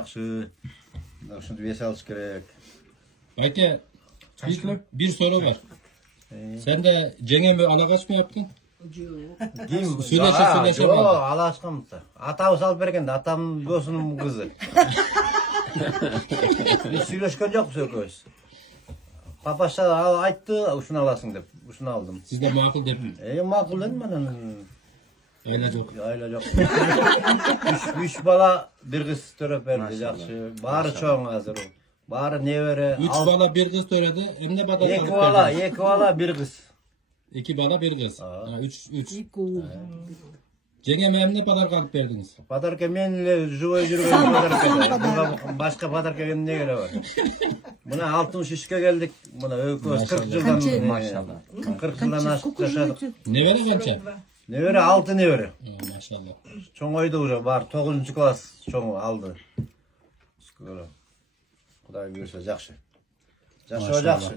Yaxşı. Şunu bir alış gerek. Ayke bir soru var. Sen de Cengiz alakaç mı yaptın? Kim? Söyleşe Yo, bağlı. Allah aşkına. Atamı salıp bergen de atam dosunun kızı. Biz söyleşken yok söküyoruz. Papaşa ayttı, şunu alasın dep. Şunu aldım. Siz de makul de Makul değil mi? öyle yok. Öyle yok. Üç bala bir kız törep verdi. Yaxşı. Bari çoğun hazır o. Bari ne vere? 3 bala bir kız söyledi. Hem de badal Iki bala bir kız. 2 bala bir kız. 3. Cengiz hem ne kadar kalıp verdiniz? Padarka menle juvoy jürgen padarka. Başka padarka ne göre var? Buna 63'e geldik. Buna öküz 40 yıldan maşallah. 40 yıldan aşık yaşadık. Ne vere kança? Ne vere? 6 ne vere? Maşallah. Çoğuydu уже var. 9. klas çoğu aldı. Skoro. Kuday görse yaxşı. Yaxşı, yaxşı.